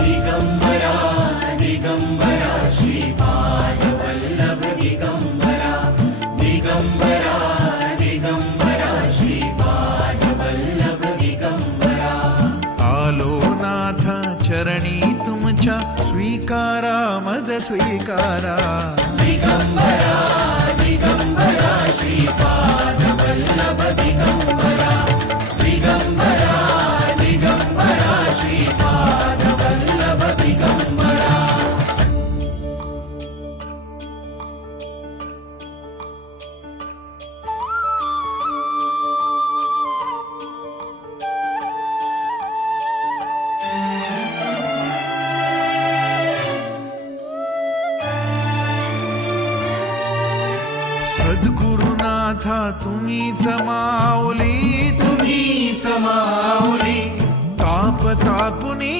दिगंबरा दिगंबरा श्रीपाद वल्लभ दिगंबरा दिगंबरा दिगंबरा श्रीपाद वल्लभ दिगंबरा आलो नाथ चरणी तुमच्या स्वीकारा मज स्वीकारा दिगंबरा दिगंबरा श्रीपाद वल्लभ दिगंबरा दिगंबरा दिगंबरा श्रीपाद वल्लभ दिगंबरा सद्गुरुनाथा तुम्हीच माऊली तुम्हीच माऊली ताप तापुनी